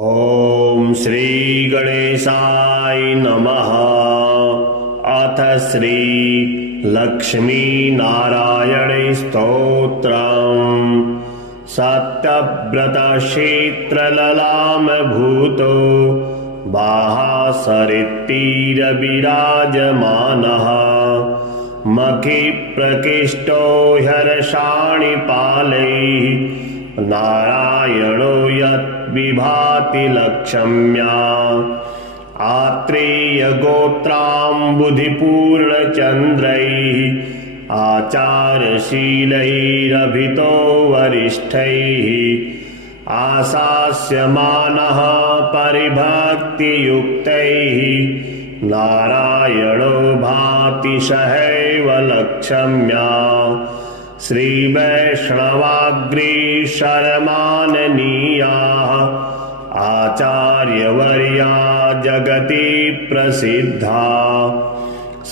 ॐ श्री गणेशाय नमः। अथ श्री लक्ष्मीनारायण स्तोत्रम्। सत्यव्रतक्षेत्रललामभूतो बाहासरित्तीरविराजमानः मखि प्रकृष्टो ह्यर्षाणिपालैः नारायणो यद्विभाति लक्ष्म्या आत्रेयगोत्राम्बुधिपूर्णचन्द्रैः आचारशीलैरभितो वरिष्ठैः आशास्यमानः परिभक्तियुक्तैः नारायणो भाति सहैव लक्ष्म्या श्रीवैष्णवाग्रे शर्माननीयाः आचार्यवर्या जगति प्रसिद्धा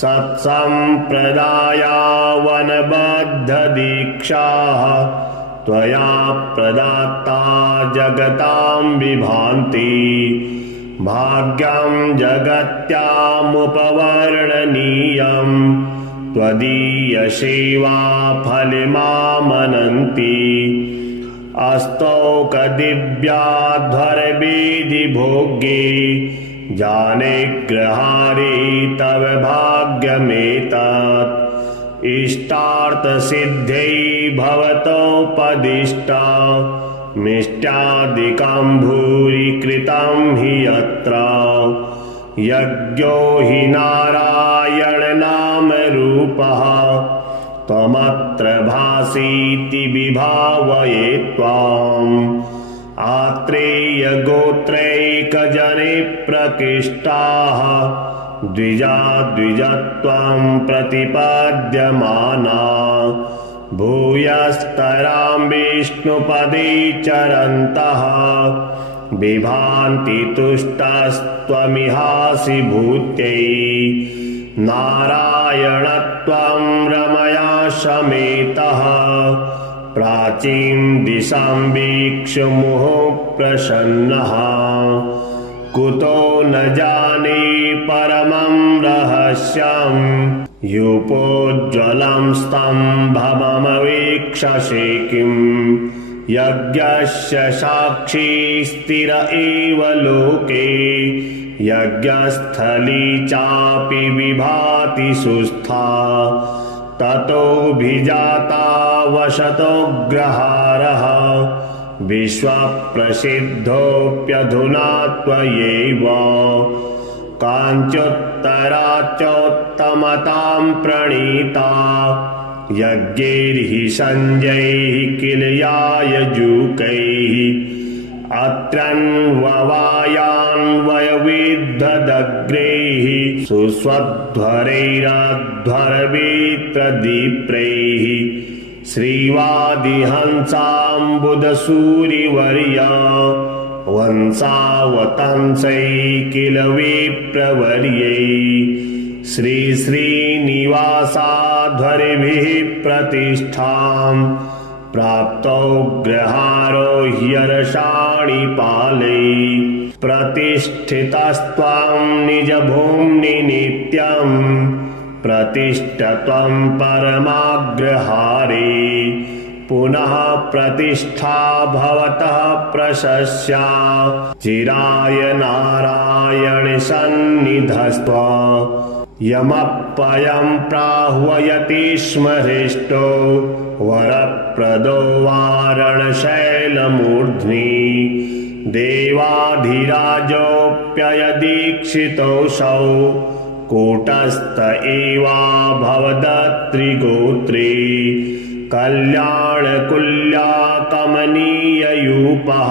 सत्सम्प्रदाया वनबद्धदीक्षाः त्वया प्रदत्ता जगतां विभान्ति भाग्यं जगत्यामुपवर्णनीयम् त्वदीयसेवा फलमामनन्ति अस्तौकदिव्याध्वरवेदिभोगे जाने ग्रहारे तव भाग्यमेतत् इष्टार्थसिद्ध्यै भवतोपदिष्टा मिष्ट्यादिकं भूरि कृतं हि यत्र यज्ञो हि नारायण नाम रूपः त्वमत्र भासीति विभावये त्वाम् आत्रेयगोत्रैकजने प्रकृष्टाः द्विजत्वं प्रतिपद्यमाना भूयस्तरां विष्णुपदे चरन्तः बिभान्ति तुष्टस्त्वमिहासि भूत्यै नारायणत्वं रमया समेतः प्राचीं दिशां वीक्ष्य मुहुः प्रसन्नः कुतो न जाने परमं रहस्यं यूपोज्ज्वलं स्तम्भमवीक्षसे किम् यज्ञस्य साक्षी स्थिर एव लोके यज्ञस्थली चापि विभाति सुस्था ततोऽभिजाता वसतोऽग्रहारः विश्वप्रसिद्धोऽप्यधुना त्वयैव काञ्चोत्तराच्चोत्तमतां प्रणीता यज्ञैर्हि संजैः किल यायजूकैः अत्रन्ववायान्वयविद्धदग्रैः सुस्वध्वरैरध्वरवेत्रदीप्रैः श्रीवादिहंसाम्बुधसूरिवर्या वंसावतंसैः किल विप्रवर्यैः श्रीनिवासाध्वरिभिः प्रतिष्ठां प्राप्तो ग्रहारो ह्यर्षाणिपालैः प्रतिष्ठितस्त्वं निजभूम्नि नित्यं प्रतिष्ठ त्वं परमाग्रहारे पुनः प्रतिष्ठा भवतः प्रशस्या चिराय नारायण सन्निधस्त्वा यमप्ययं प्राह्वयति स्म हृष्टो वरप्रदो वारणशैलमूर्ध्नि देवाधिराजोऽप्ययदीक्षितोऽसौ कूटस्थ एवाभवदत्रिगोत्रे कल्याणकुल्या कमनीययूपः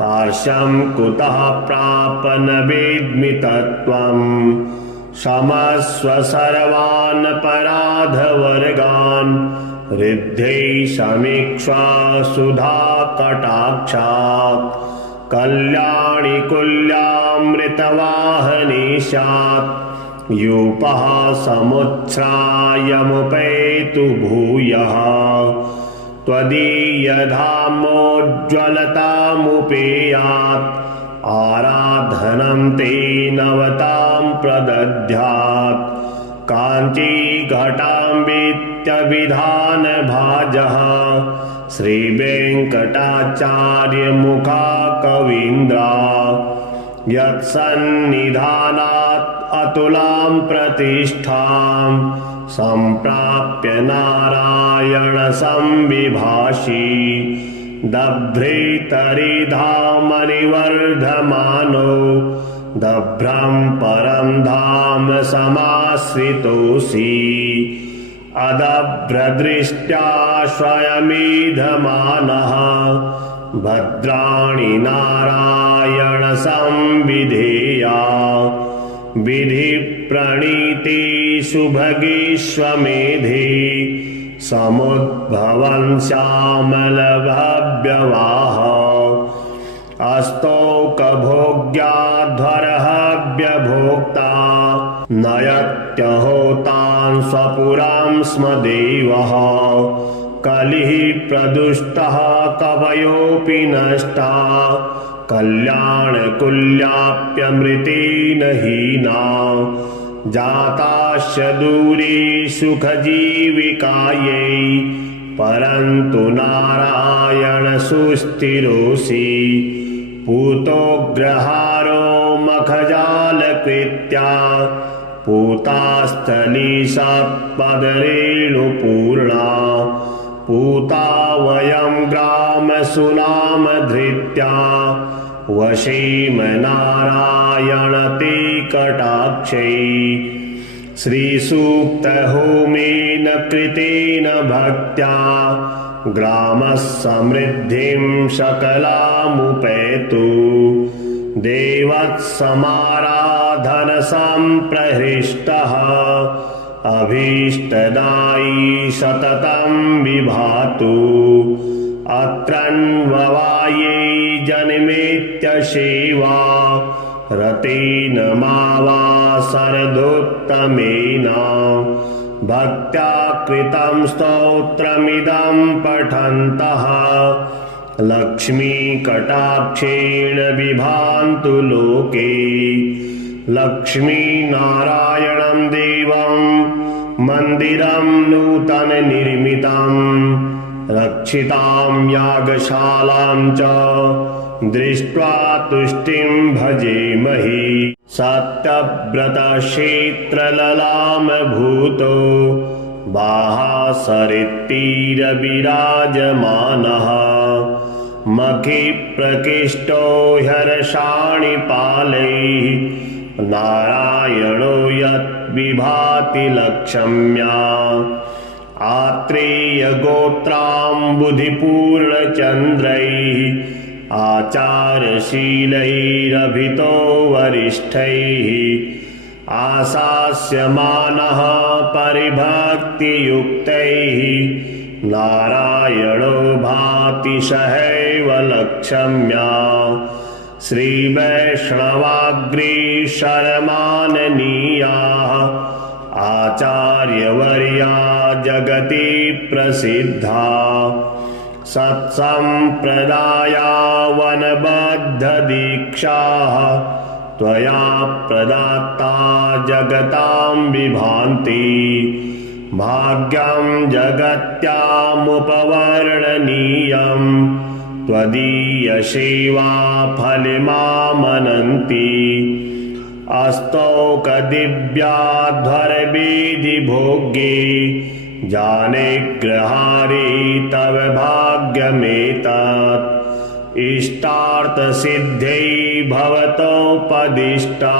कार्श्यं कुतः प्राप न वेद्मि तत्त्वम् क्षमस्व सर्वान् पराधवर्गान् ऋद्धे समीक्ष्वा सुधा कटाक्षात् कल्याणि कुल्यामृतवाहने स्यात् यूपः समुच्छ्रायमुपैतु भूयः त्वदीयधामोज्ज्वलतामुपेयात् आराधनं ते नवतां प्रदद्यात् काञ्चीघटाम्बित्यभिधानभाजः श्रीवेङ्कटाचार्यमुखा कवीन्द्रा यत्सन्निधानात् अतुलां प्रतिष्ठां सम्प्राप्य नारायण संविभाषी दभ्रेतरिधामनिवर्धमानो दभ्रं परं धाम समाश्रितोऽसि अदभ्रदृष्ट्या स्वयमीधमानः भद्राणि नारायण संविधेया विधिप्रणीते सुभगीष्वमेधे समुद्भवन् श्यामलभव्यवाह अस्तौकभोग्याध्वरहव्यभोक्ता नयत्यहोतान् स्वपुरां स्म देवः कलिः प्रदुष्टः कवयोऽपि नष्टा कल्याणकुल्याप्यमृतेन हीना जाताश्च दूरे सुखजीविकायै परन्तु नारायण सुस्थिरोऽसि पूतोग्रहारो मखजालकृत्या पूतास्थली सत्पदरेणुपूर्णा पूता वयं ग्रामसुनामधृत्या वशीम नारायण ते कटाक्षै श्रीसूक्तहोमेन कृतेन भक्त्या ग्रामः समृद्धिं सकलामुपैतु देवत्समाराधन संप्रहृष्टः अभीष्टदायी सततं विभातु अत्रन्ववाये जन्मेत्यसेवा रतेन मावासरदोत्तमेन भक्त्या कृतं स्तोत्रमिदं पठन्तः लक्ष्मीकटाक्षेण विभान्तु लोके लक्ष्मीनारायणं देवं मन्दिरं नूतननिर्मितं रक्षितां यागशालां च दृष्ट्वा तुष्टिं भजेमहि सत्यव्रतक्षेत्रललामभूतो बाहासरित्तीरविराजमानः मखिप्रकृष्टो ह्यर्षाणिपालैः नारायणो यद्विभाति लक्ष्म्या आत्रेयगोत्राम्बुधिपूर्णचन्द्रैः आचारशीलैरभितो वरिष्ठैः आशास्यमानः परिभक्तियुक्तैः नारायणो भाति सहैव लक्ष्म्या श्रीवैष्णवाग्रे शर्माननीयाः आचार्यवर्या जगति प्रसिद्धा सत्सम्प्रदाया वनबद्धदीक्षाः त्वया प्रदत्ता जगतां विभान्ति भाग्यं जगत्यामुपवर्णनीयं त्वदीयसेवा फलमामनन्ति अस्तौकदिव्याध्वरवेदिभोग्ये जानेग्रहारे तव भाग्यमेतत् इष्टार्थसिद्ध्यै भवतोपदिष्टा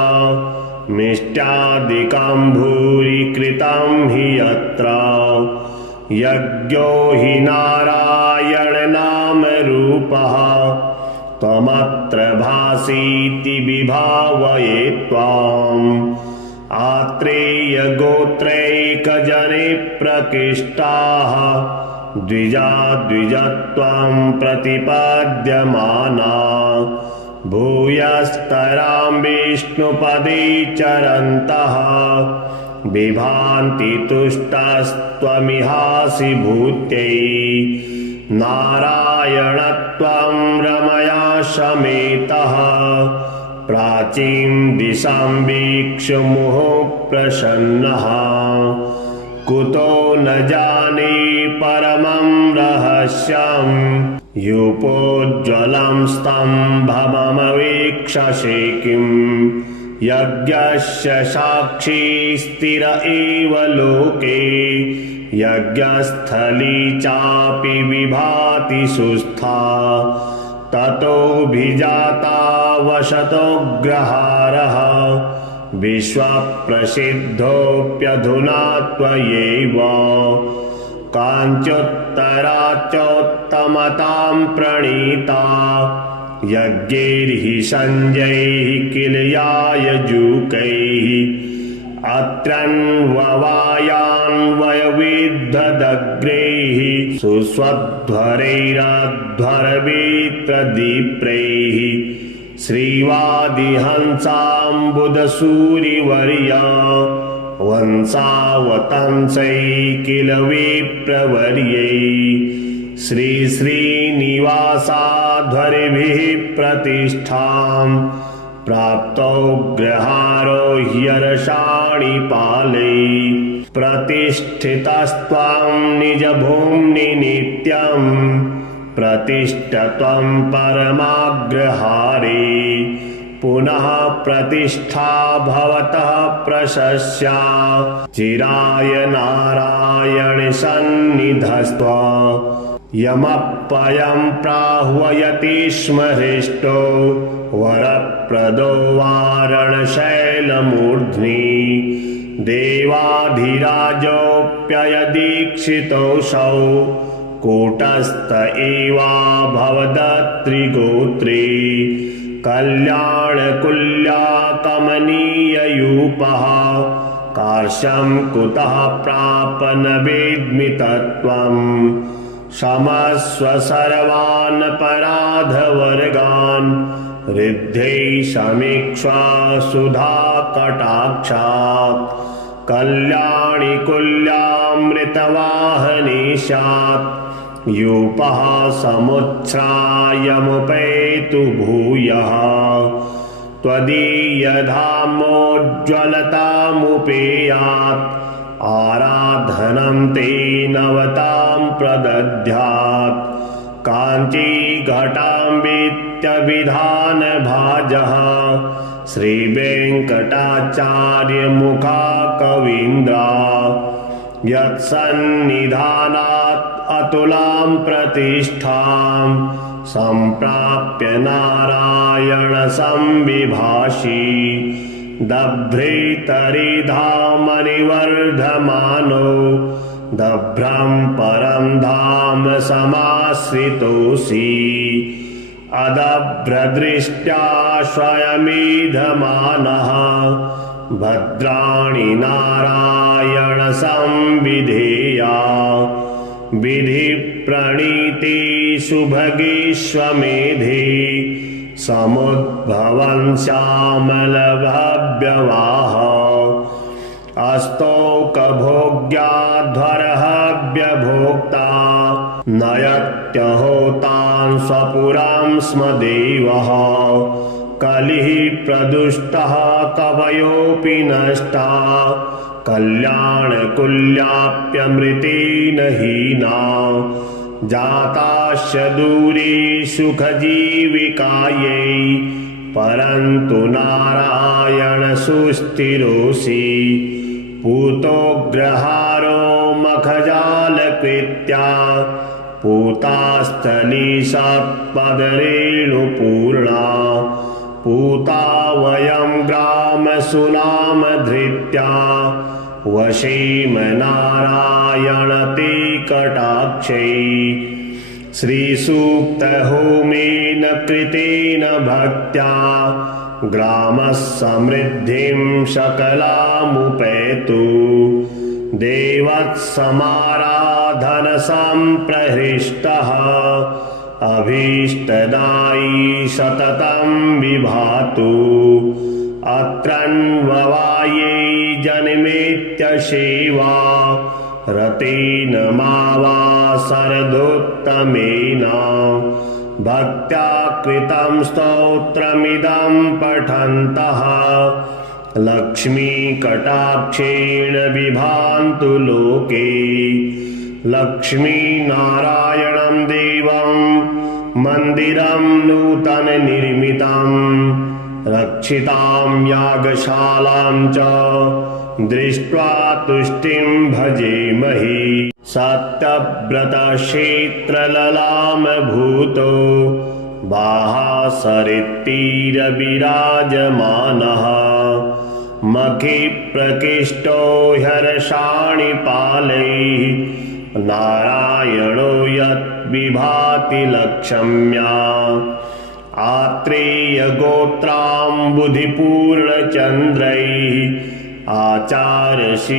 मिष्ट्यादिकं भूरि कृतं हि यत्र यज्ञो हि नारायणनामरूपः त्वमत्र भासीति विभावये त्वाम् आत्रेयगोत्रैकजने प्रकृष्टाः द्विजा द्विजत्वं प्रतिपद्यमाना भूयस्तरां विष्णुपदे चरन्तः बिभान्ति तुष्टस्त्वमिहासि भूत्यै नारायणत्वं रमया समेतः प्राचीं दिशां वीक्ष्य मुहुः प्रसन्नः कुतो न जाने परमं रहस्यं यूपोज्ज्वलं स्तम्भमवीक्षसे किम् यज्ञस्य साक्षी स्थिर एव लोके यज्ञस्थली चापि विभाति सुस्था ततोऽभिजाता वसतोऽग्रहारः विश्वप्रसिद्धोऽप्यधुना त्वयैव काञ्चोत्तराच्चोत्तमतां प्रणीता यज्ञैर्हि संजैः किल यायजूकैः अत्रन्ववायान्वयविद्धदग्रैः सुस्वध्वरैराध्वरविप्रदीप्रैः श्रीवादिहंसाम्बुधसूरिवर्या वंसावतंसैः किल विप्रवर्यै श्रीश्रीनिवासाध्वरिभिः प्रतिष्ठां प्राप्तोऽग्रहारो ह्यर्षाणि पालैः प्रतिष्ठितस्त्वां निजभूम्नि नित्यं प्रतिष्ठत्वं परमाग्रहारे पुनः प्रतिष्ठा भवतः प्रशस्या चिराय नारायण सन्निधस्त्वा यमप्ययं प्राह्वयति स्म हृष्टो वरप्रदो वारणशैलमूर्ध्नि देवाधिराजोऽप्ययदीक्षितोऽसौ कूटस्थ एवाभवदत्रिगोत्री कल्याणकुल्या कमनीययूपः कार्श्यं कुतः प्राप न वेद्मि तत्त्वम् क्षमस्व सर्वान् पराधवर्गान् ऋद्धे समीक्ष्वा सुधा कटाक्षात् कल्याणि कुल्यामृतवाहनी स्यात् यूपः समुच्छ्रायमुपैतु भूयः त्वदीयधामोज्ज्वलतामुपेयात् आराधनं ते नवतां प्रदद्यात् काञ्चीघटाम्बित्यभिधानभाजः श्रीवेङ्कटाचार्यमुखा कवीन्द्रा यत्सन्निधानात् अतुलां प्रतिष्ठां सम्प्राप्य नारायण संविभाषी दभ्रेतरिधामनिवर्धमानो दभ्रं परं धाम समाश्रितोऽसि अदभ्रदृष्ट्या स्वयमीधमानः भद्राणि नारायण संविधेया विधि प्रणीति सुभगीष्वमेधे समुद्भवन् श्यामलभव्यवाह अस्तौकभोग्याध्वरहव्यभोक्ता नयत्यहोतान् स्वपुरां स्म देवः कलिः प्रदुष्टः कवयोऽपि नष्टा कल्याणकुल्याप्यमृतेन हीना जाताश्च दूरे सुखजीविकायै परन्तु नारायण सुस्थिरोऽसि पूतोऽग्रहारो मखजालकृत्या पूतास्थली सत्पदरेणुपूर्णा पूता वयं ग्रामसुनामधृत्या वशीम नारायण ते कटाक्षै श्रीसूक्तहोमेन कृतेन भक्त्या ग्रामः समृद्धिं सकलामुपैतु देवत्समाराधनसम्प्रहृष्टः अभीष्टदायी सततं विभातु अत्रन्ववाये जन्मेत्य सेवा रतेन मा वा शरदोत्तमेन भक्त्या कृतं स्तोत्रमिदं पठन्तः लक्ष्मीकटाक्षेण बिभान्तु लोके लक्ष्मीनारायणं देवं मन्दिरं नूतननिर्मितं रक्षितां यागशालां च दृष्ट्वा तुष्टिं भजेमहि सत्यव्रतक्षेत्रललामभूतो बाहासरित्तीरविराजमानः मखि प्रकृष्टो ह्यर्षाणि पालैः नारायणो यद्विभाति लक्ष्म्या आत्रेयगोत्राम्बुधिपूर्णचन्द्रैः आचारशीलैरभितो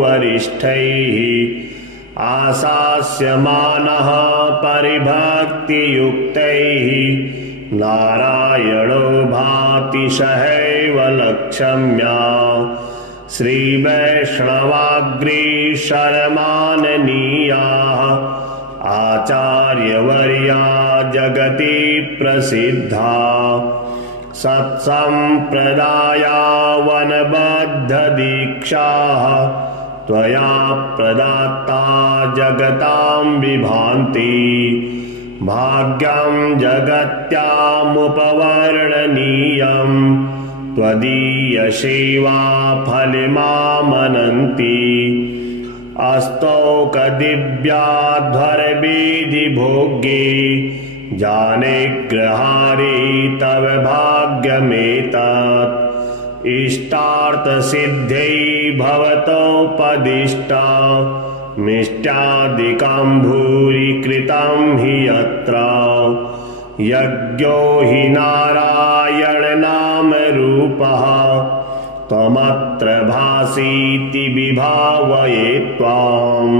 वरिष्ठैः आशास्यमानः परिभक्तियुक्तैः नारायणो भाति सहैव लक्ष्म्या श्रीवैष्णवाग्रे शर्माननीयाः आचार्यवर्या जगति प्रसिद्धा सत्सम्प्रदाया वनबद्धदीक्षाः त्वया प्रदत्ता जगतां विभान्ति भाग्यं जगत्यामुपवर्णनीयं त्वदीयसेवा फलमामनन्ति अस्तौकदिव्याध्वरविधिभोग्ये जानेग्रहारे तव भाग्यमेतत् इष्टार्थसिद्ध्यै भवतोपदिष्टा मिष्ट्यादिकं भूरि कृतं हि यत्र यज्ञो हि नारायणनामरूपः त्वमत्र भासीति विभावये त्वाम्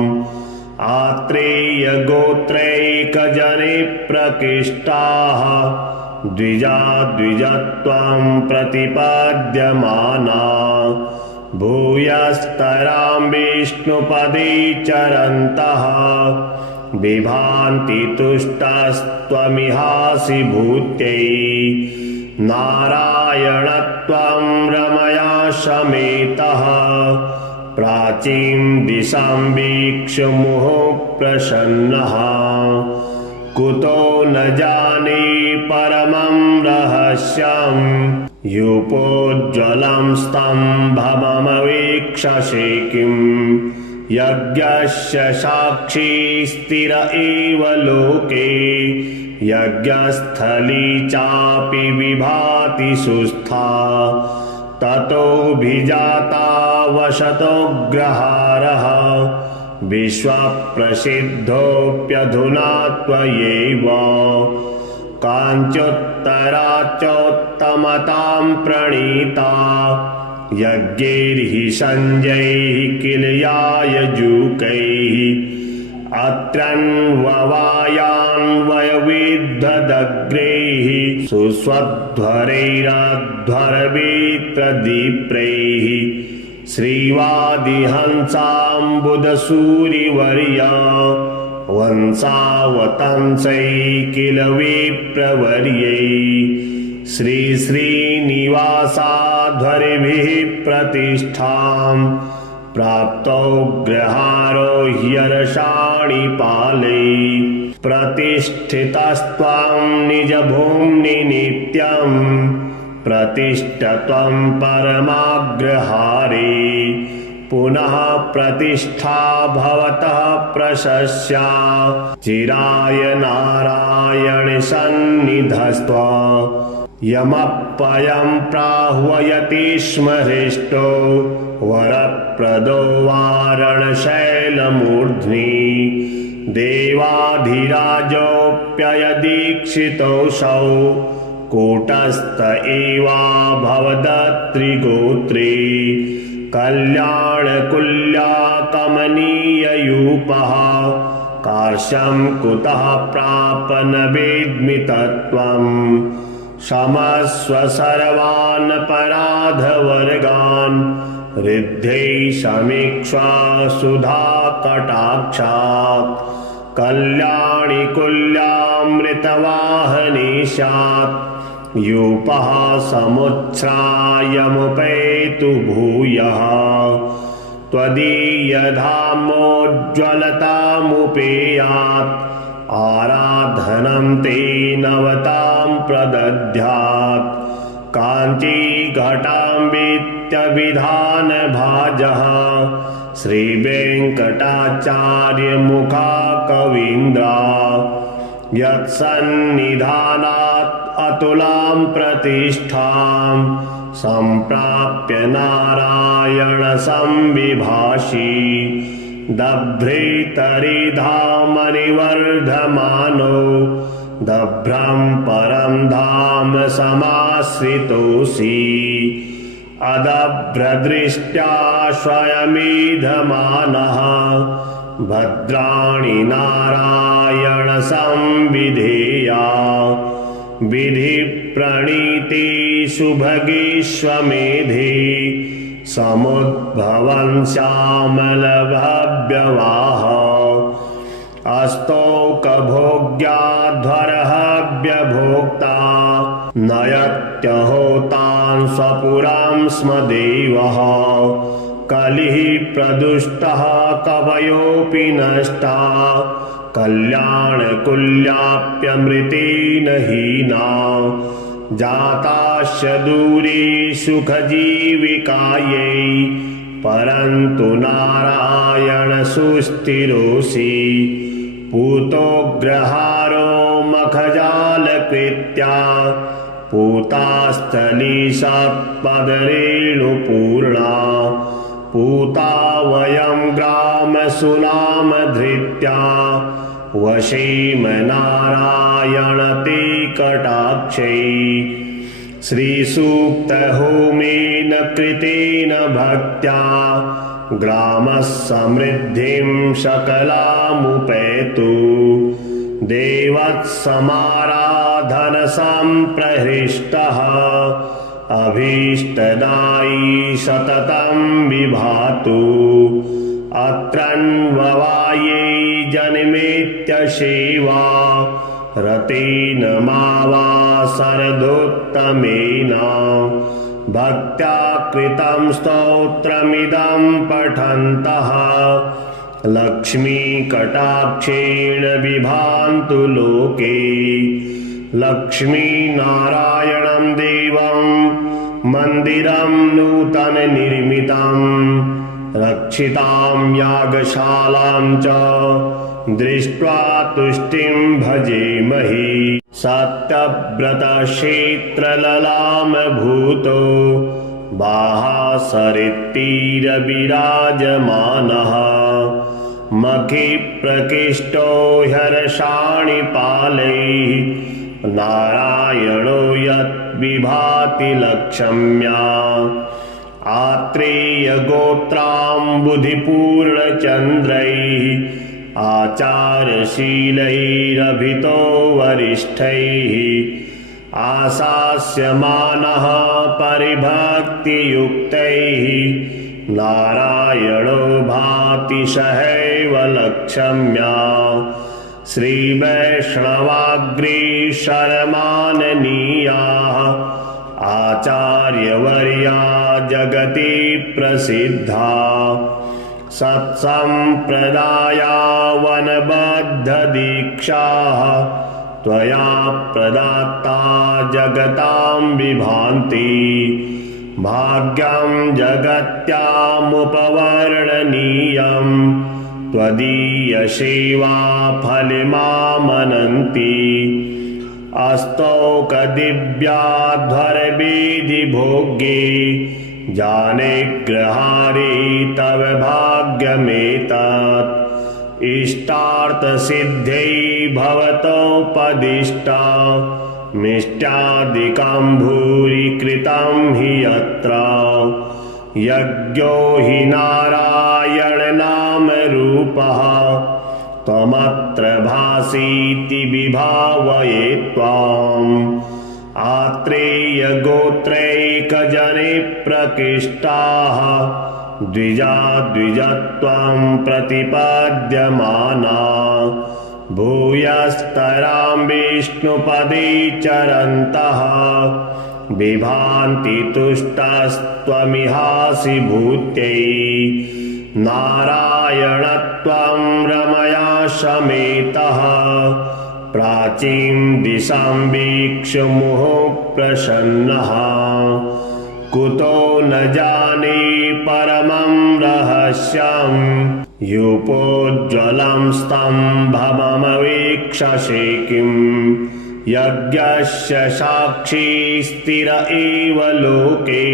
आत्रेयगोत्रैकजने प्रकृष्टाः द्विजत्वं प्रतिपद्यमाना भूयस्तरां विष्णुपदे चरन्तः बिभान्ति तुष्टस्त्वमिहासि भूत्यै नारायणत्वं रमया समेतः प्राचीं दिशां वीक्ष्य मुहुः प्रसन्नः कुतो न जाने परमं रहस्यं यूपोज्ज्वलं स्तम्भमवीक्षसे किम् यज्ञस्य साक्षी स्थिर एव लोके यज्ञस्थली चापि विभाति सुस्था ततोऽभिजाता वशतोऽग्रहारः विश्वप्रसिद्धोऽप्यधुना त्वयैव काञ्चोत्तराच्चोत्तमतां प्रणीता यज्ञैर्हि सञ्जैः किल यायजूकैः अत्रन्ववायान्वयविद्धदग्रैः सुस्वध्वरैरध्वरवित्रदीप्रैः श्रीवादिहंसाम्बुधसूरिवर्या वंसावतंसै किल विप्रवर्यै श्रीश्रीनिवासाध्वरिभिः प्रतिष्ठां प्राप्तोऽग्रहारो ह्यर्षाणि पालै प्रतिष्ठितस्त्वं निजभूम्नि नित्यं प्रतिष्ठत्वं परमाग्रहारे पुनः प्रतिष्ठा भवतः प्रशस्या चिराय नारायण सन्निधस्त्व यमप्ययं प्राह्वयति स्म हृष्टो वरप्रदो वारणशैलमूर्ध्नि देवाधिराजोऽप्ययदीक्षितोऽसौ कूटस्थ एवाभवदत्रिगोत्रे कल्याणकुल्याकमनीययूपः कार्श्यं कुतः प्राप न वेद्मि तत्त्वम् क्षमस्व सर्वान् अपराधवर्गान् ऋद्धे समीक्ष्वा सुधा कटाक्षात् कल्याणि कुल्यामृतवाहनी स्यात् यूपः समुच्छ्रायमुपैतु भूयः त्वदीयधामोज्ज्वलतामुपेयात् आराधनं ते नवतां प्रदद्यात् काञ्चीघटाम्बित्यभिधानभाजः श्रीवेङ्कटाचार्यमुखा कवीन्द्रा यत्सन्निधानात् अतुलां प्रतिष्ठां सम्प्राप्य नारायण संविभाषी दभ्रेतरिधामनिवर्धमानो दभ्रं परं धाम समाश्रितोऽसि अदभ्रदृष्ट्या स्वयमीधमानः भद्राणि नारायण संविधेया विधिप्रणीते सुभगीष्वमेधे समुद्भवन् श्यामलभव्यवाह अस्तौकभोग्याध्वरहव्यभोक्ता नयत्यहोतान् स्वपुरां स्म देवः कलिः प्रदुष्टः कवयोऽपि नष्टा कल्याणकुल्याप्यमृतेन हीना जाताश्च दूरे सुखजीविकायै परन्तु नारायण सुस्थिरोऽसि पूतोग्रहारो मखजालकृत्या पूतास्थलीसत्पदरेणुपूर्णा पूता वयं ग्रामसुनामधृत्या वशेम नारायण ते कटाक्षै श्रीसूक्तहोमेन कृतेन भक्त्या ग्रामः समृद्धिं सकलामुपैतु देवत्समाराधनसम्प्रहृष्टः अभीष्टदायी सततं विभातु अत्रन्ववाये जन्मेत्यसेवा रतेन मावा शरदोत्तमेन भक्त्या कृतं स्तोत्रमिदं पठन्तः लक्ष्मीकटाक्षेण विभान्तु लोके लक्ष्मीनारायणं देवं मन्दिरं नूतननिर्मितं रक्षितां यागशालां च दृष्ट्वा तुष्टिं भजेमहि सत्यव्रतक्षेत्रललामभूतो बाहासरित्तीरविराजमानः मखि प्रकृष्टो ह्यर्षाणि पालैः नारायणो यद्विभाति लक्ष्म्या आत्रेयगोत्राम्बुधिपूर्णचन्द्रैः आचारशीलैरभितो वरिष्ठैः आशास्यमानः परिभक्तियुक्तैः नारायणो भाति सहैव लक्ष्म्या श्रीवैष्णवाग्रे शर्माननीयाः आचार्यवर्या जगति प्रसिद्धा सत्सम्प्रदायावनबद्धदीक्षाः त्वया प्रदत्ता जगतां विभान्ति भाग्यं जगत्यामुपवर्णनीयं त्वदीयसेवा फलमामनन्ति अस्तौकदिव्याध्वरवेदिभोग्ये जानेग्रहारे तव भाग्यमेतत् इष्टार्थसिद्ध्यै भवतोपदिष्टा मिष्ट्यादिकं भूरि कृतं हि यत्र यज्ञो हि नारायण नामरूपः त्वमत्र भासीति विभावये त्वाम् आत्रेयगोत्रैकजने प्रकृष्टाः द्विजत्वं प्रतिपद्यमाना भूयस्तरां विष्णुपदे चरन्तः बिभान्ति तुष्टस्त्वमिहासि भूत्यै नारायणत्वं रमया समेतः प्राचीं दिशां वीक्ष्य मुहुः प्रसन्नः कुतो न जाने परमं रहस्यं यूपोज्ज्वलं स्तम्भमवीक्षसे किं यज्ञस्य साक्षी स्थिर एव लोके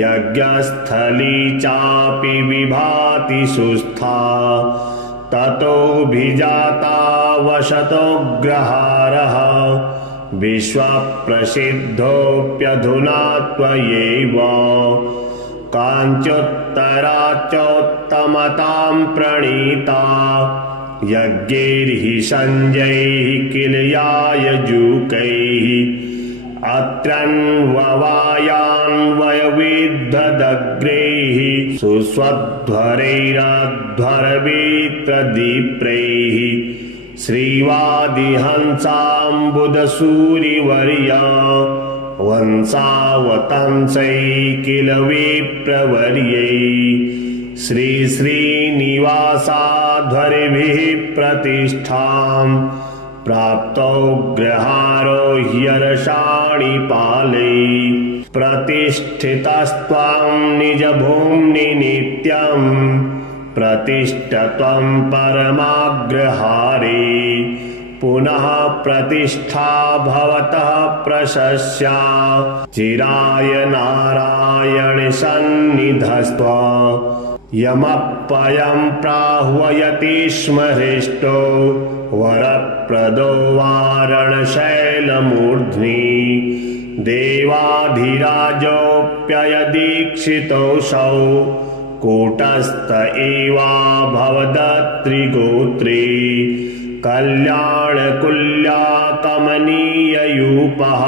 यज्ञस्थली चापि विभाति सुस्था ततोऽभिजाता वशतोऽग्रहारः विश्वप्रसिद्धोऽप्यधुना त्वयैव काञ्चोत्तराच्चोत्तमतां प्रणीता यज्ञैर्हि सञ्जयैः किल यायजूकैः अत्रन्ववायान्वयविद्धदग्रैः सुस्वध्वरैरध्वरवित्रदीप्रैः श्रीवादिहंसाम्बुदसूरिवर्या वंसावतंसै किल विप्रवर्यै श्रीश्रीनिवासाध्वरिभिः प्रतिष्ठां प्राप्तोऽग्रहारो ह्यर्षाणि पालै प्रतिष्ठितस्त्वां निजभूम्नि नित्यं प्रतिष्ठत्वं परमाग्रहारे पुनः प्रतिष्ठा भवतः प्रशस्या चिराय नारायण सन्निधस्त्व यमप्ययं प्राह्वयति स्म हृष्टो वरप्रदो वारणशैलमूर्ध्नि देवाधिराजोऽप्ययदीक्षितोऽसौ कूटस्थ एवाभवदत्रिगोत्रे कल्याणकुल्या कमनीययूपः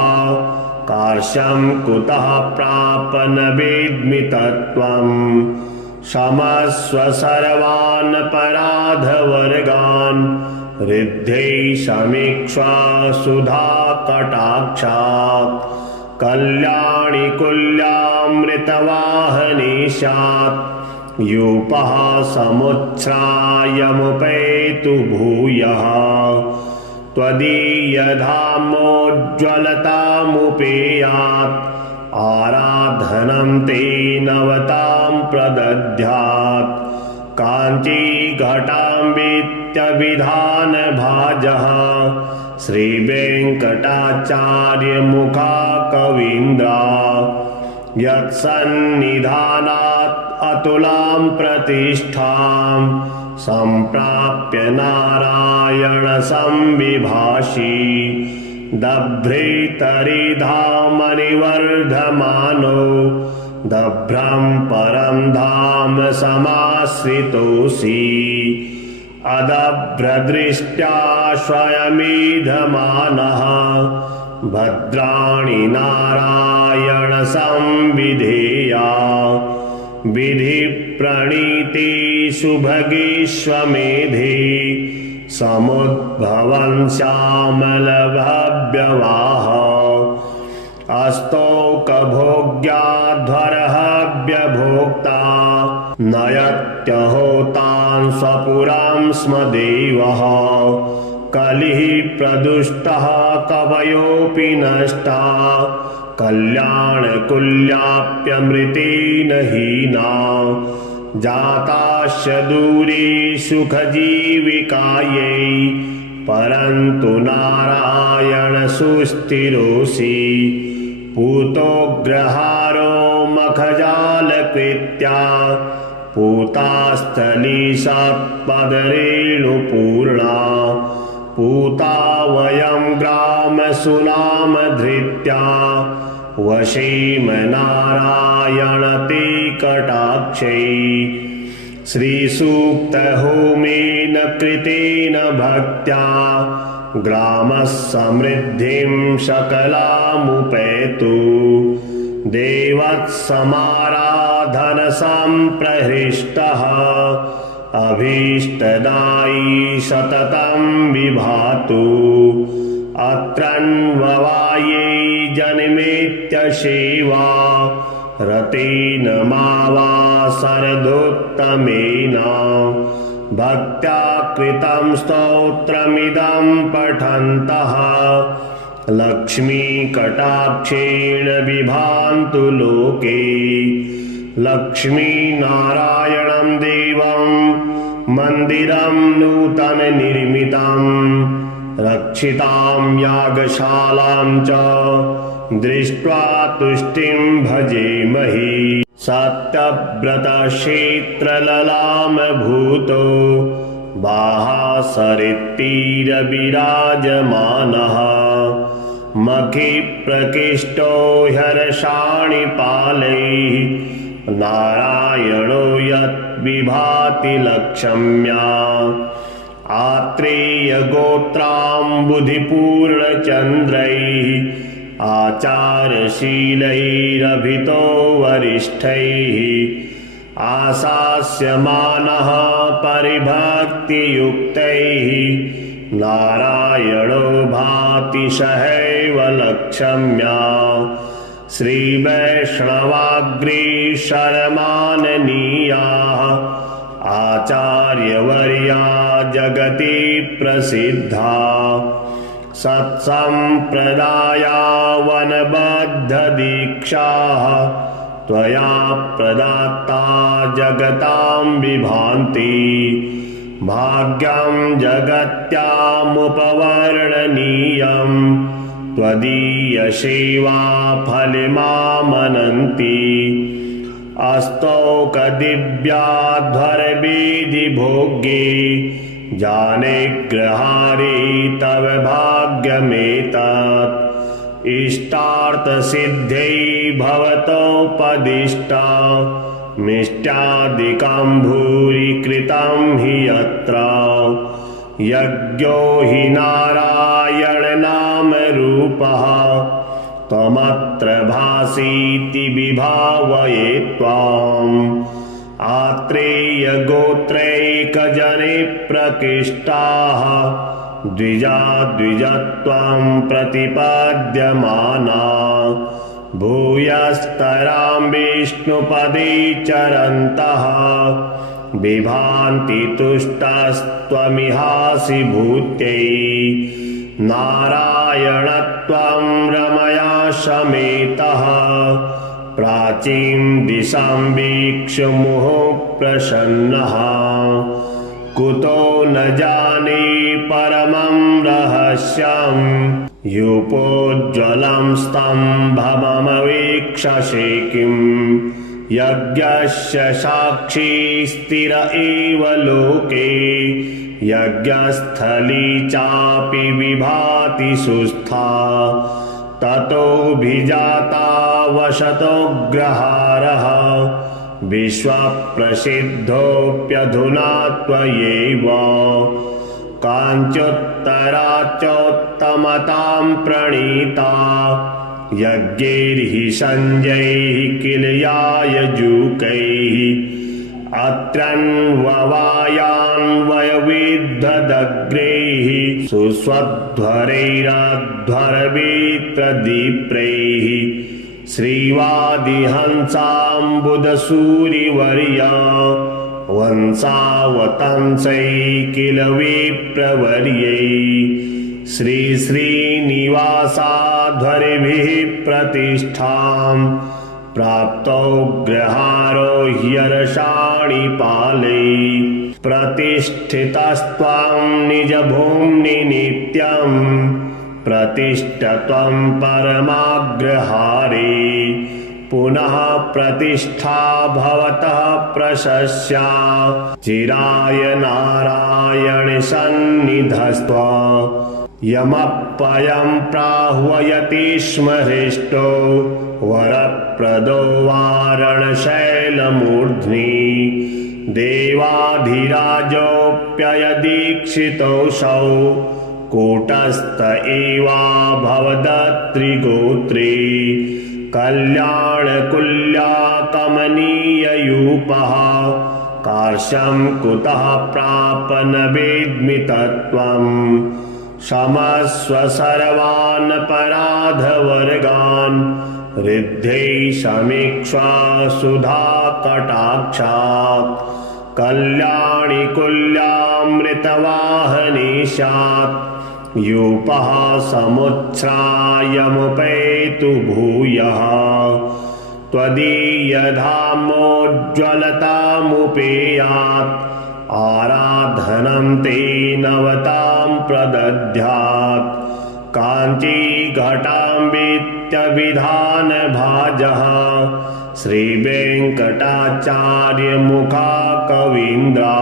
कार्श्यं कुतः प्राप न वेद्मि तत्त्वं क्षमस्व सर्वान् पराधवर्गान् ऋद्धे समीक्ष्वा सुधा कटाक्षात् कल्याणि कुल्यामृतवाहने स्यात् यूपः समुच्छ्रायमुपेतु भूयः त्वदीयधामोज्ज्वलतामुपेयात् आराधनं ते नवतां प्रदद्यात् काञ्चीघटाम्बित्यभिधानभाजः श्रीवेङ्कटाचार्यमुखा कवीन्द्रा यत्सन्निधानात् अतुलां प्रतिष्ठां सम्प्राप्य नारायण संविभाषी दभ्रेतरिधामनिवर्धमानो दभ्रं परं धाम समाश्रितोऽसि अदभ्रदृष्ट्या स्वयमीधमानः भद्राणि नारायण संविधेया विधि प्रणीते सुभगेष्वमेधे समुद्भवन् श्यामलभव्यवाह अस्तोकभोग्याध्वरहव्यभोक्ता नयत्यहोतान् स्वपुरां स्म देवः कलिः प्रदुष्टः कवयोऽपि नष्टा कल्याणकुल्याप्यमृतेन हीना जाताश्च दूरे सुखजीविकायै परन्तु नारायण सुस्थिरोऽसि पूतोऽग्रहारो मखजालकृत्या पूतास्थली सत्पदरेणुपूर्णा पूता वयं ग्रामसुनामधृत्या वशीम नारायण ते कटाक्षै श्रीसूक्तहोमेन कृतेन भक्त्या ग्रामः समृद्धिं सकलामुपैतु देवत्समाराधनैर्मनोरथैः धनसम्प्रहृष्टः अभीष्टदायी सततं विभातु अत्रन्ववाये जन्मेत्यसेवा रतेन मावासरदुत्तमेन भक्त्या कृतं स्तोत्रमिदं पठन्तः लक्ष्मीकटाक्षेण बिभान्तु लोके लक्ष्मीनारायणं देवं मन्दिरं नूतननिर्मितं रक्षितां यागशालां च दृष्ट्वा तुष्टिं भजेमहि सत्यव्रतक्षेत्रललामभूतो बाहासरित्तीरविराजमानः मखि प्रकृष्टो ह्यर्षाणिपालैः नारायणो यद्विभाति लक्ष्म्या आत्रेयगोत्राम्बुधिपूर्णचन्द्रैः आचारशीलैरभितो वरिष्ठैः आशास्यमानः परिभक्तियुक्तैः नारायणो भाति सहैव लक्ष्म्या श्रीवैष्णवाग्रे शर्माननीयाः आचार्यवर्या जगति प्रसिद्धा सत्सम्प्रदाया वनबद्धदीक्षाः त्वया प्रदत्ता जगतां विभान्ति भाग्यं जगत्यामुपवर्णनीयं त्वदीयसेवा फलमामनन्ति अस्तौकदिव्याध्वरविधिभोग्ये जानेग्रहारे तव भाग्यमेतत् इष्टार्थसिद्ध्यै भवतोपदिष्टा मिष्ट्यादिकं भूरि कृतं हि यत्र यज्ञो हि नारायणनामरूपः त्वमत्र भासीति विभावये त्वाम् आत्रेयगोत्रैकजने प्रकृष्टाः द्विजा द्विजत्वं प्रतिपद्यमाना भूयस्तरां विष्णुपदे चरन्तः बिभान्ति तुष्टस्त्वमिहासि भूत्यै नारायणत्वं रमया समेतः प्राचीं दिशां वीक्ष्य मुहुः प्रसन्नः कुतो न जाने परमं रहस्यं यूपोज्ज्वलं स्तम्भमवीक्षसे किं यज्ञस्य साक्षी स्थिर एव लोके यज्ञस्थली चापि विभाति सुस्था ततोऽभिजाता वशतोऽग्रहारः विश्वप्रसिद्धोऽप्यधुना त्वयैव काञ्चोत्तराच्चोत्तमतां प्रणीता यज्ञैर्हि सञ्जैः किल यायजूकैः अत्रन्ववायान्वयविद्धदग्रैः सुस्वध्वरैराध्वरविप्रदीप्रैः श्रीवादिहंसाम्बुधसूरिवर्या वंसावतंसै किल विप्रवर्यै श्रीश्रीनिवासाध्वरिभिः प्रतिष्ठां प्राप्तोऽग्रहारो ह्यर्षाणिपालै प्रतिष्ठितस्त्वां निजभूम्नि नित्यं प्रतिष्ठत्वं परमाग्रहारे पुनः प्रतिष्ठा भवतः प्रशस्या चिराय नारायण सन्निधस्त्व यमप्ययं प्राह्वयति स्म हृष्टो वरप्रदो वारणशैलमूर्ध्नि देवाधिराजोऽप्ययदीक्षितोऽसौ कूटस्थ एवाभवदत्रिगोत्रे कल्याणकुल्या कमनीय यूपः कार्श्यं कुतः प्राप न वेद्मि तत्त्वम् क्षमस्व सर्वान् पराधवर्गान् ऋद्धे समीक्ष्वा सुधा कटाक्षात् कल्याणि कुल्यामृतवाहनी स्यात् यूपः समुच्छ्रायमुपैतु भूयः त्वदीयधामोज्ज्वलतामुपेयात् आराधनं ते नवतां प्रदद्यात् काञ्चीघटाम्बित्यभिधानभाजः श्रीवेङ्कटाचार्यमुखा कवीन्द्रा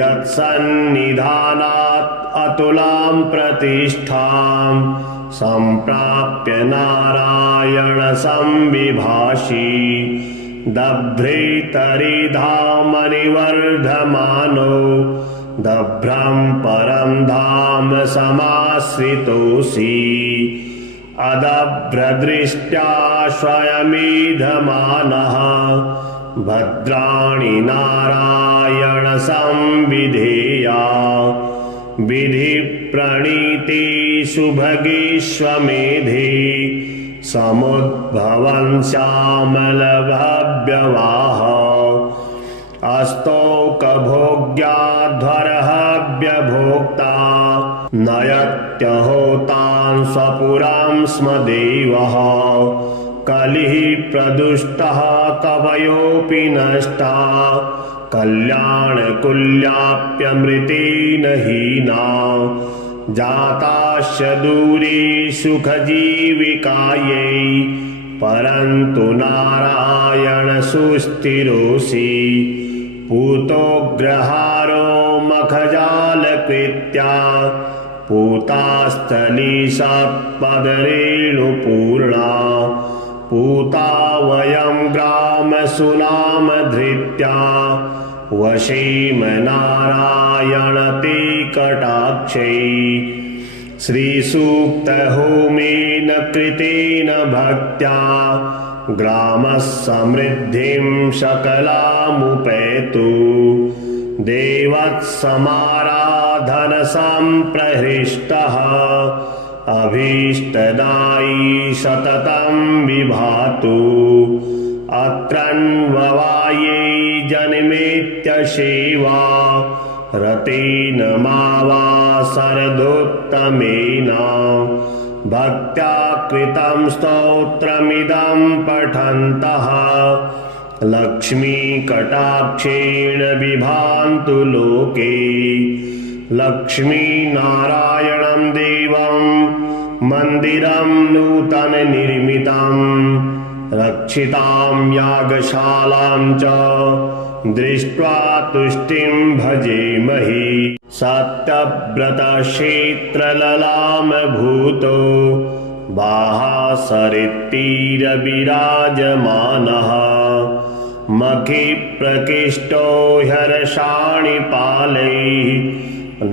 यत्सन्निधानात् अतुलां प्रतिष्ठां सम्प्राप्य नारायण संविभाषी दभ्रेतरिधामनिवर्धमानो दभ्रं परं धाम समाश्रितोऽसि अदभ्रदृष्ट्या स्वयमीधमानः भद्राणि नारायण संविधेया विधिप्रणीते सुभगेष्वमेधे समुद्भवन् श्यामलभव्यवाह अस्तौकभोग्याध्वरहव्यभोक्ता नयत्यहोतान् स्वपुरां स्म देवः कलिः प्रदुष्टः कवयोऽपि नष्टा कल्याणकुल्याप्यमृतेन हीना जाताश्च दूरे सुखजीविकायै परन्तु नारायण सुस्थिरोऽसि पूतोग्रहारो मखजालकृत्या पूतास्थली सत्पदरेणुपूर्णा पूता वयं ग्रामसुनामधृत्या वशीम नारायण ते कटाक्षै श्रीसूक्तहोमेन कृतेन भक्त्या ग्रामः समृद्धिं सकलामुपैतु देवत्समाराधनसम्प्रहृष्टः अभीष्टदायी सततं विभातु अत्रन्ववाये जन्मेत्यसेवा रतेन मावा शरदोत्तमेन भक्त्या कृतं स्तोत्रमिदं पठन्तः लक्ष्मीकटाक्षेण बिभान्तु लोके लक्ष्मीनारायणं देवं मन्दिरं नूतननिर्मितं रक्षितां यागशालां च दृष्ट्वा तुष्टिं भजेमहि सत्यव्रतक्षेत्रललामभूतो बाहासरित्तीरविराजमानः मखि प्रकृष्टो ह्यर्षाणि पालैः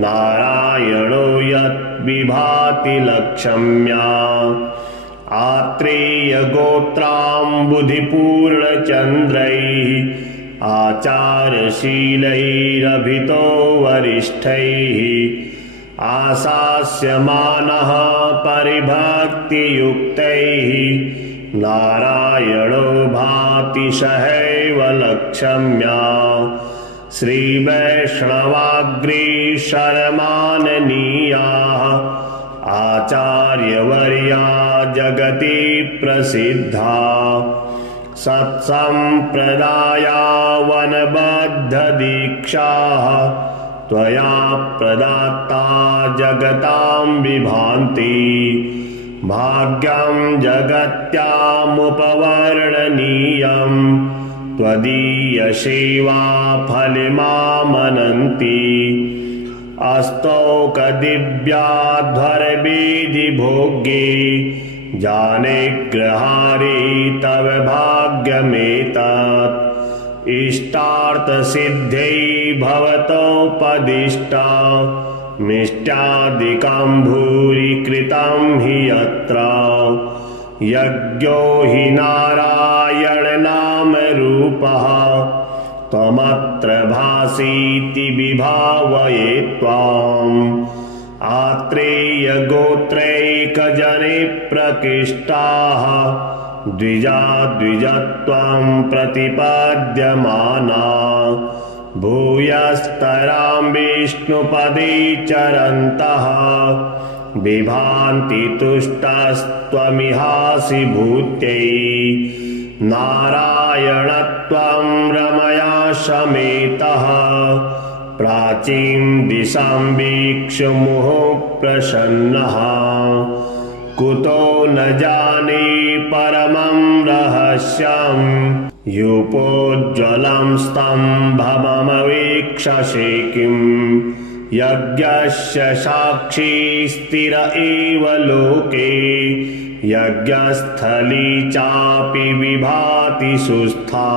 नारायणो यद्विभाति लक्ष्म्या आत्रेयगोत्राम्बुधिपूर्णचन्द्रैः आचारशीलैरभितो वरिष्ठैः आशास्यमानः परिभक्तियुक्तैः नारायणो भाति सहैव लक्ष्म्या श्रीवैष्णवाग्रे शरमाननीयाः आचार्यवर्या जगति प्रसिद्धा सत्सम्प्रदाया वनबद्धदीक्षाः त्वया प्रदत्ता जगतां विभान्ति भाग्यं जगत्यामुपवर्णनीयं त्वदीयसेवा फलमामनन्ति अस्तौकदिव्याध्वरवेदिभोग्ये जाने ग्रहारे तव भाग्यमेतत् इष्टार्थसिद्ध्यै भवतोपदिष्टा मिष्ट्यादिकं भूरि कृतं हि यत्र यज्ञो हि नारायणनामरूपः त्वमत्र भासीति विभावये त्वाम् आत्रेयगोत्रैकजने प्रकृष्टाः द्विजत्वं प्रतिपाद्यमाना भूयस्तरां विष्णुपदे चरन्तः बिभान्ति तुष्टस्त्वमिहासि भूत्यै नारायणत्वं रमया समेतः प्राचीं दिशां वीक्ष्य मुहुः प्रसन्नः कुतो न जाने परमं रहस्यं यूपोज्ज्वलं स्तम्भमवीक्षसे किम् यज्ञस्य साक्षी स्थिर एव लोके यज्ञस्थली चापि विभाति सुस्था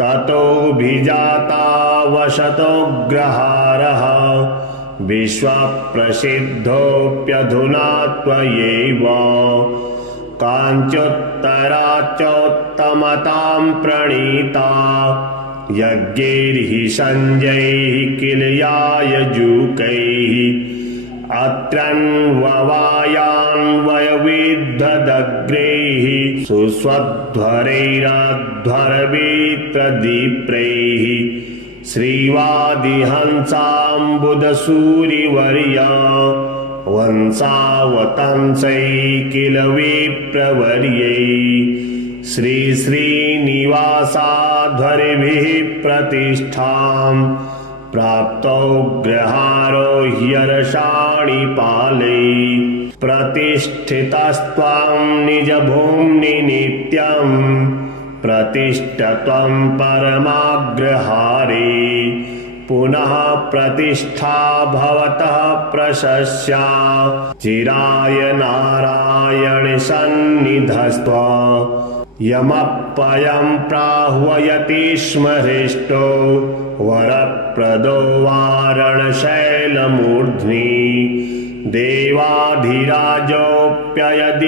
ततोऽभिजाता वसतोऽग्रहारः विश्वप्रसिद्धोऽप्यधुना त्वयैव काञ्चोत्तराच्चोत्तमतां प्रणीता यज्ञैर्हि सञ्जैः किलयायजूकैः अत्रन्ववायान्वयविद्धदग्रैः सुस्वध्वरैराध्वरवित्रदीप्रैः श्रीवादिहंसाम्बुदसूरिवर्या वंसावतंसै किल विप्रवर्यै श्रीश्रीनिवासाध्वरिभिः प्रतिष्ठां प्राप्तोऽग्रहारो ह्यर्षाणि पालै प्रतिष्ठितस्त्वां निजभूम्नि नित्यं प्रतिष्ठ त्वं परमाग्रहारे पुनः प्रतिष्ठा भवतः प्रशस्या चिराय नारायण सन्निधस्त्वा यमप्ययं प्राह्वयति स्म हृष्टो वरप्रदो वारणशैलमूर्ध्नि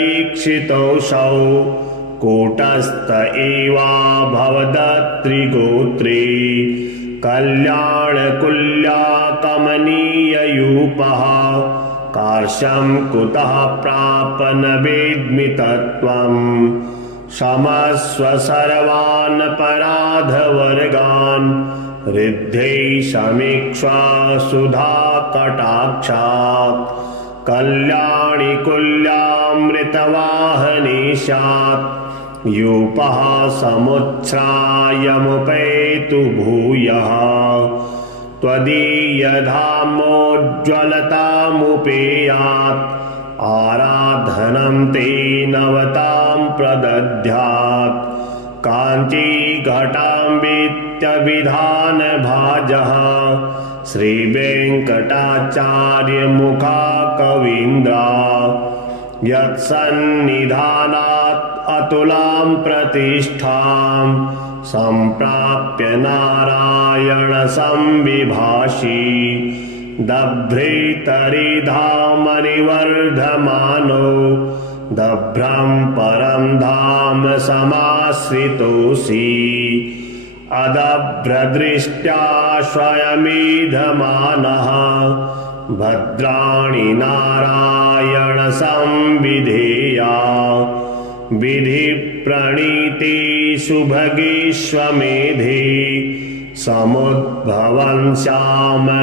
देवाधिराजोऽप्ययदीक्षितोऽसौ कूटस्थ एवाभवदत्रिगोत्रे कल्याणकुल्या कमनीययूपः कार्श्यं कुतः प्राप न वेद्मि तत्त्वम् क्षमस्व सर्वान् पराधवर्गान् ऋद्धे समीक्ष्वा सुधा कटाक्षात् कल्याणि कुल्यामृतवाहने स्यात् यूपः समुच्छ्रायमुपेतु भूयः त्वदीयधामोज्ज्वलतामुपेयात् आराधनं ते नवतां प्रदद्यात् काञ्चीघटाम्बित्यभिधानभाजः श्रीवेङ्कटाचार्यमुखा कवीन्द्रा यत्सन्निधानात् अतुलां प्रतिष्ठां सम्प्राप्य नारायण संविभाषी दभ्रेतरिधामनिवर्धमानो दभ्रं परं धाम समाश्रितोऽसि अदभ्रदृष्ट्या स्वयमीधमानः भद्राणि नारायण संविधेया विधिप्रणीते सुभगीष्वमेधे समुद्भवन् श्यामलभव्यवाह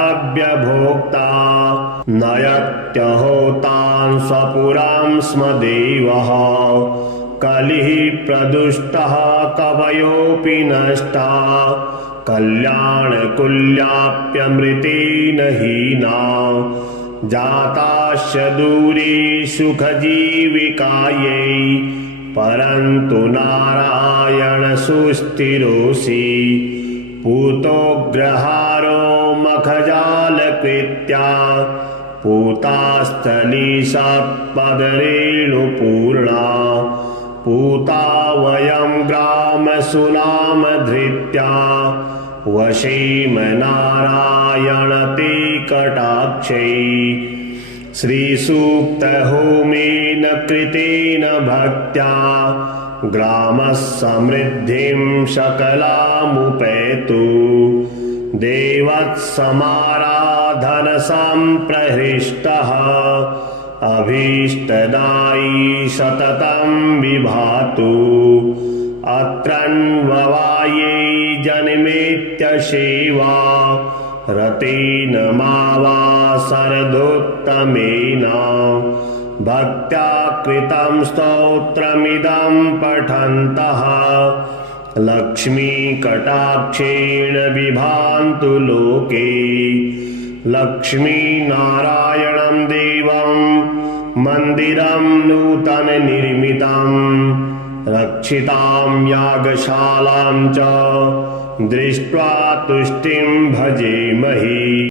अस्तौकभोग्याध्वरहव्यभोक्ता नयत्यहोतान् स्वपुरां स्म देवः कलिः प्रदुष्टः कवयोऽपि नष्टा कल्याणकुल्याप्यमृतेन हीना जाताश्च दूरे सुखजीविकायै परन्तु नारायण सुस्थिरोऽसि पूतोऽग्रहारो मखजालकृत्या पूतास्थली सत्पदरेणुपूर्णा पूता वयं ग्रामसुनामधृत्या वशेम नारायण ते कटाक्षै श्रीसूक्तहोमेन कृतेन भक्त्या ग्रामः समृद्धिं सकलामुपैतु देवत्समाराधनसम्प्रहृष्टः अभीष्टदायी सततं विभातु अत्रन्ववाये जन्मेत्यसेवा रतेन मावा शरदोत्तमेन भक्त्या कृतं स्तोत्रमिदं पठन्तः लक्ष्मीकटाक्षेण बिभान्तु लोके लक्ष्मीनारायणं देवं मन्दिरं नूतननिर्मितं रक्षितां यागशालां च दृष्ट्वा तुष्टिं भजेमहि।